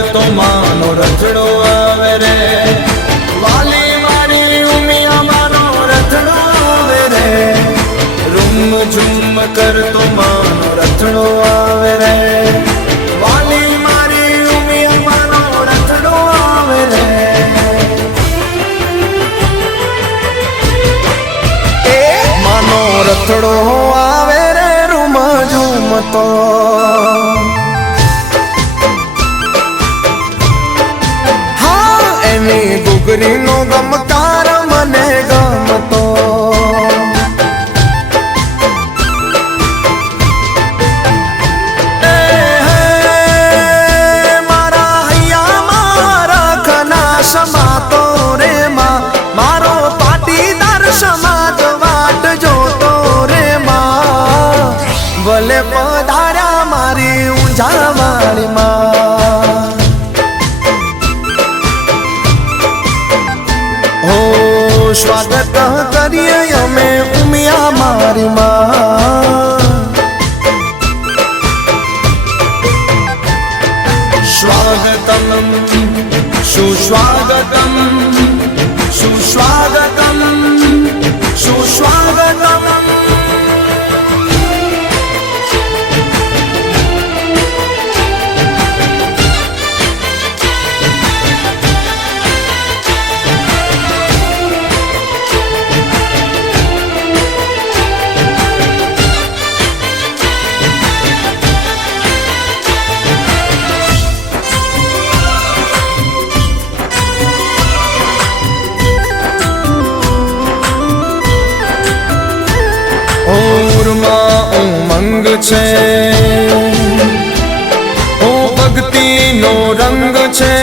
કરતો માનો રથડો આવે રે, વાલી મારી ઉમિયા માનો રથડો આવે રે, રૂમ ઝૂમ કરતો માનો રથડો આવે રે, વાલી મારી ઉમિયા માનો રથડો આવે રે. માનો રથડો આવે રે રૂમ ઝૂમતો, ગુગરીનો ગમકાર મને ગમતો, મારા હૈયા મારા ખના સમાતો રે માં, મારો પાટીદાર સમાજ વાટ જોતો રે માં, ભલે પધાર્યા મારી ઊંઝા વાળી માં. સ્વાગત કરીએ અમે ઉમિયા મારી માં, સ્વાગતમ સુસ્વાગતમ સુસ્વાગતમ સુસ્વાગતમ. ઉમંગ છે ઓ ભક્તિનો રંગ છે,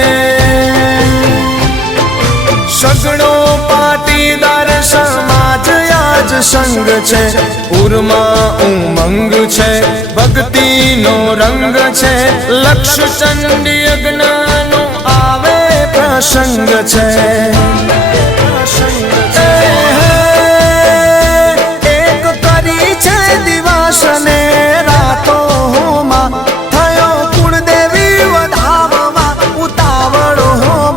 સગડો પાટીદાર સમાજ આજ સંગ છે, ઉરમાં ઉમંગ છે ભક્તિનો રંગ છે, લક્ષ ચંડી યજ્ઞનો આવે પ્રસંગ છે. દિવસને રાતોમાં થયો કુળદેવી વધાવવા ઉતાવળો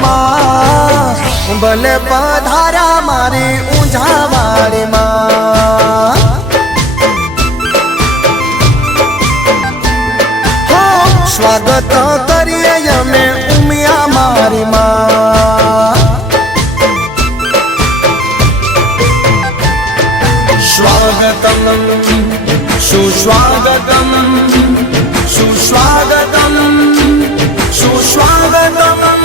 માં, ભલે પધાર્યા મારી ઊંઝા વાળી માં. સ્વાગત કરીએ અમે ઉમિયા મારી માં, સ્વાગતમ સુસ્વાગતમ સુસ્વાગતમ સુસ્વાગતમ.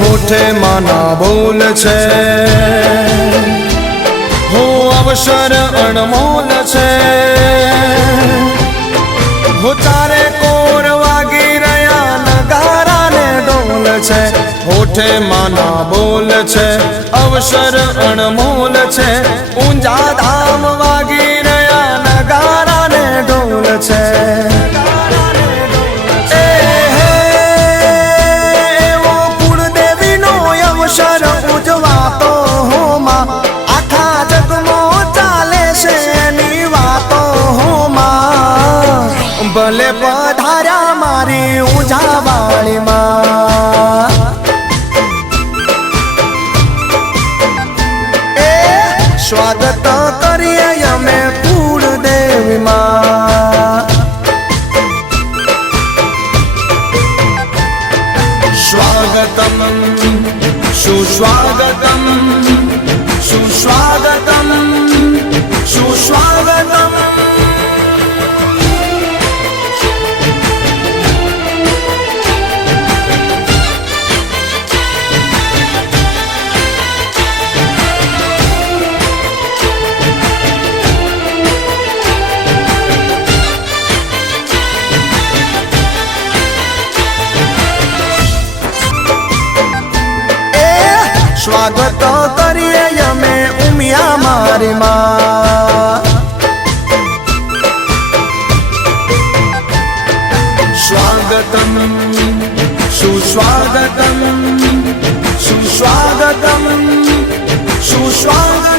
હોઠે માના બોલ છે, હો અવસર અણમોલ છે, હો ચારે કોર વાગી રહ્યા નગારા ને ઢોલ છે, હોઠે માના બોલ છે, અવસર અણમોલ છે, ઊંઝા ધામ વાગી રહ્યા નગારા ને ઢોલ છે. ઉજવાતો હોમાં આખા જગમાં ચાલે છે એની વાતો હોમાં, ભલે પધાર્યા મારી ઊંઝા વાળી માં. સ્વાગત કરીએ અમે કુળદેવી માં, સ્વાગતમ સુસ્વાગતમ સુસ્વાગતમ સુસ્વાગતમ. સ્વાગત કરીએ અમે ઉમિયા મારી માં. સ્વાગતમ સુસ્વાગતમ સુસ્વાગતમ સુસ્વાગતમ.